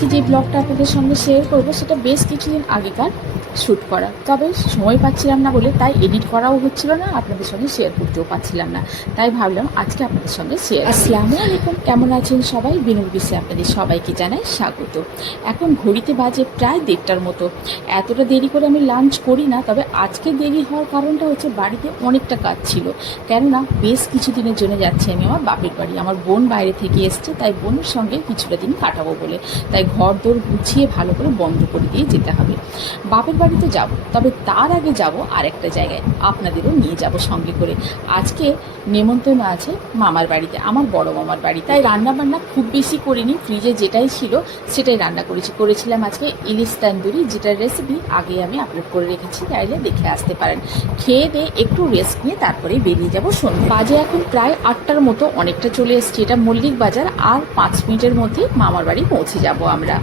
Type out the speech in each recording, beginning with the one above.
আজকে যে ব্লগটা আপনাদের সঙ্গে শেয়ার করব সেটা বেশ কিছুদিন আগেকার। শ্যুট করা। তবে সময় পাচ্ছিলাম না বলে তাই এডিট করাও হচ্ছিল না, আপনাদের সঙ্গে শেয়ার করতেও পাচ্ছিলাম না। তাই ভাবলাম আজকে আপনাদের সঙ্গে শেয়ার আসসালামু আলাইকুম। কেমন আছেন সবাই? বিনুর বিশ্বে আপনাদের সবাইকে জানাই স্বাগত। এখন ঘড়িতে বাজে প্রায় দেড়টার মতো। এতটা দেরি করে আমি লাঞ্চ করি না, তবে আজকে দেরি হওয়ার কারণটা হচ্ছে বাড়িতে অনেকটা কাজ ছিল। কেননা বেশ কিছুদিনের জন্য যাচ্ছি আমি আমার বাপের বাড়ি। আমার বোন বাইরে থেকে এসছে, তাই বোনের সঙ্গে কিছুটা দিন কাটাবো বলে। তাই ঘর দৌড় গুছিয়ে ভালো করে বন্ধ করে দিয়ে যেতে হবে। বাপের বাড়িতে যাব, তবে তার আগে যাব আরেকটা জায়গায়। আপনাদেরও নিয়ে যাব সঙ্গে করে। আজকে নেমন্তন্ন আছে মামার বাড়িতে, আমার বড় মামার বাড়ি। তাই রান্না বান্না খুব বেশি করিনি ফ্রিজে যেটাই ছিল সেটাই রান্না করেছি। করেছিলাম আজকে ইলিশ তান্দুরি, যেটার রেসিপি আগে আমি আপলোড করে রেখেছি, চাইলে দেখে আসতে পারেন। খেয়ে দিয়ে একটু রেস্ট নিয়ে তারপরে বেরিয়ে যাব সন্ধ্যে। বাজে এখন প্রায় আটটার মতো, অনেকটা চলে এসেছি। এটা মল্লিক বাজার, আর পাঁচ মিনিটের মধ্যে মামার বাড়ি পৌঁছে যাব আমরা।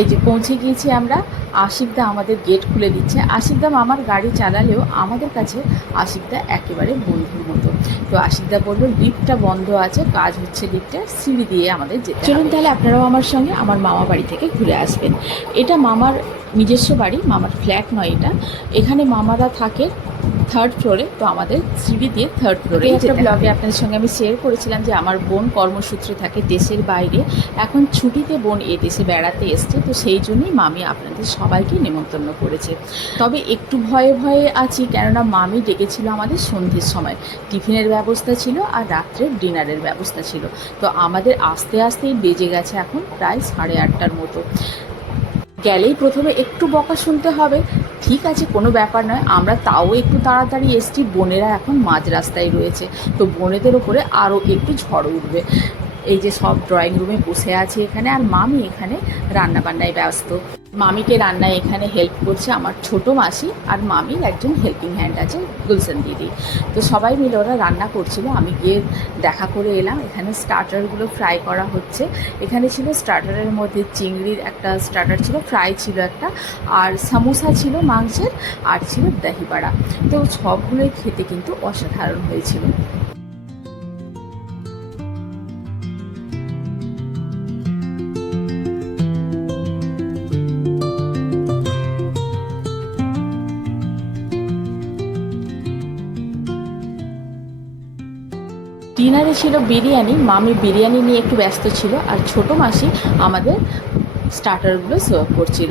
এই যে পৌঁছে গিয়েছি আমরা আশিকদা আমাদের গেট খুলে দিচ্ছে। আশিকদা আমার গাড়ি চালালেও আমাদের কাছে আশিকদা একেবারে বন্ধুর মতো। তো আশিকদা বলল লিফটটা বন্ধ আছে, কাজ হচ্ছে লিফটে সিঁড়ি দিয়ে আমাদের যেতে চলুন তাহলে আপনারাও আমার সঙ্গে আমার মামা বাড়ি থেকে ঘুরে আসবেন। এটা মামার নিজস্ব বাড়ি, মামার ফ্ল্যাট নয় এটা। এখানে মামারা থাকে থার্ড ফ্লোরে তো আমাদের সিঁড়ি দিয়ে থার্ড ফ্লোরে একটা ব্লগে আপনাদের সঙ্গে আমি শেয়ার করেছিলাম যে আমার বোন কর্মসূত্রে থাকে দেশের বাইরে। এখন ছুটিতে বোন এ দেশে বেড়াতে এসছে তো সেই জন্যই মামি আপনাদের সবাইকে নেমন্তন্ন করেছে। তবে একটু ভয়ে ভয়ে আছি কেননা মামি ডেকেছিল আমাদের সন্ধ্যের সময়। টিফিনের ব্যবস্থা ছিল আর রাত্রের ডিনারের ব্যবস্থা ছিল। তো আমাদের আস্তে আস্তেই বেজে গেছে এখন প্রায় সাড়ে আটটার মতো। গেলেই প্রথমে একটু বকা শুনতে হবে ঠিক আছে, কোনো ব্যাপার নয়। আমরা তাও একটু তাড়াতাড়ি এসছি, বোনেরা এখন মাঝ রাস্তায় রয়েছে। তো বোনেদের ওপরে আরও একটু ঝড় উঠবে। এই যে সব ড্রয়িং রুমে বসে আছে এখানে, আর মামি এখানে রান্না বান্নায় ব্যস্ত। মামিকে রান্নায় এখানে হেল্প করছে আমার ছোট মাসি আর মামির একজন হেল্পিং হ্যান্ড আছে গুলশান দিদি। তো সবাই মিলে ওরা রান্না করছিল, আমি গিয়ে দেখা করে এলাম। এখানে স্টার্টারগুলো ফ্রাই করা হচ্ছে। এখানে ছিল স্টার্টারের মধ্যে চিংড়ির একটা স্টার্টার ছিল ফ্রাই ছিল একটা, আর সামোসা ছিল মাংসের, আর ছিল দহিবাড়া। তো সবগুলোই খেতে কিন্তু অসাধারণ হয়েছিল। ডিনারে ছিল বিরিয়ানি মামি বিরিয়ানি নিয়ে একটু ব্যস্ত ছিল আর ছোট মাসি আমাদের স্টার্টারগুলো সার্ভ করছিল।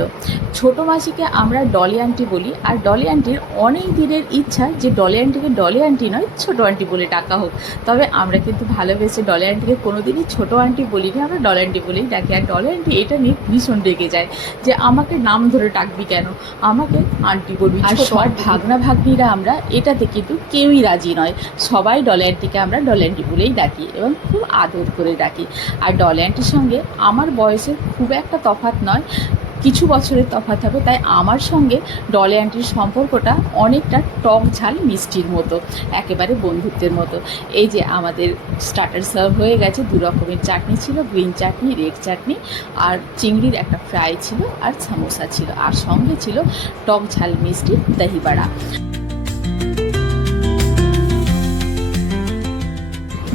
ছোট মাসিকে আমরা ডলি আন্টি বলি আর ডলি আন্টির অনেক দিনের ইচ্ছা যে ডলি আন্টিকে ডলি আন্টি নয় ছোট আন্টি বলে ডাকা হোক। তবে আমরা কিন্তু ভালোবেসে ডলি আন্টিকে কোনোদিনই ছোট আন্টি বলিনি আমরা ডলি আন্টি বলেই ডাকি। আর ডলি আন্টি এটা নিয়ে ভীষণ রেগে যায় যে আমাকে নাম ধরে ডাকবি কেন? আমাকে আন্টি বলবি। আর সব ভাগনা ভাগ্নিরা আমরা এটাতে কিন্তু কেউই রাজি নয়। সবাই ডলি আন্টিকে আমরা ডলি আন্টি বলেই ডাকি এবং খুব আদর করে ডাকি। আর ডলি আন্টির সঙ্গে আমার বয়সের খুব একটা তফাৎ নয়, কিছু বছরের তফাৎ হবে। তাই আমার সঙ্গে ডলে আন্টির সম্পর্কটা অনেকটা টক ঝাল মিষ্টির মতো, একেবারে বন্ধুত্বের মতো। এই যে আমাদের স্টার্টার সার্ভ হয়ে গেছে, দু রকমের চাটনি ছিল গ্রিন চাটনি রেড চাটনি, আর চিংড়ির একটা ফ্রাই ছিল, আর সামোসা ছিল, আর সঙ্গে ছিল টক ঝাল মিষ্টি দহিবাড়া।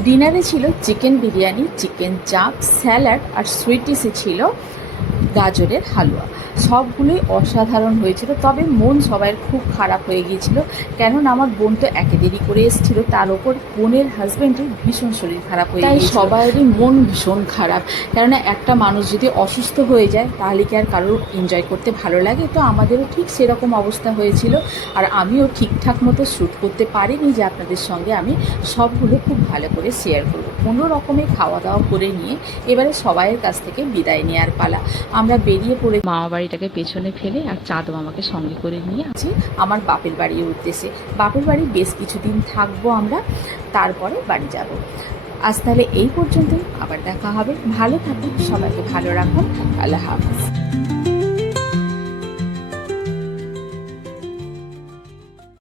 ডিনারে ছিল chicken biryani chicken chaap salad আর সুইট ডিশে ছিল গাজরের হালুয়া। সবগুলোই অসাধারণ হয়েছিল তবে মন সবাইয়ের খুব খারাপ হয়ে গিয়েছিল কেননা আমার বোন তো একে দেরি করে এসেছিল তার ওপর বোনের হাজব্যান্ডের ভীষণ শরীর খারাপ হয়ে তাই সবাইয়েরই মন ভীষণ খারাপ কেননা একটা মানুষ যদি অসুস্থ হয়ে যায় তাহলে কি আর কারোর এনজয় করতে ভালো লাগে? তো আমাদেরও ঠিক সেরকম অবস্থা হয়েছিল আর আমিও ঠিকঠাক মতো শ্যুট করতে পারিনি যে আপনাদের সঙ্গে আমি সবগুলো খুব ভালো করে শেয়ার করব। কোনো রকমে খাওয়া দাওয়া করে নিয়ে এবারে সবাইয়ের কাছ থেকে বিদায় নেওয়ার পালা। আমরা বেরিয়ে পড়ে মামা বাড়িটাকে পেছনে ফেলে আর চাঁদ মামাকে সঙ্গে করে নিয়ে আছি আমার বাপের বাড়ির উদ্দেশ্যে। বাপের বাড়ি বেশ কিছুদিন থাকব আমরা তারপরে বাড়ি যাব। আজ তাহলে এই পর্যন্ত আবার দেখা হবে। ভালো থাকুন সবাইকে ভালো রাখুন আল্লাহ হাফিজ।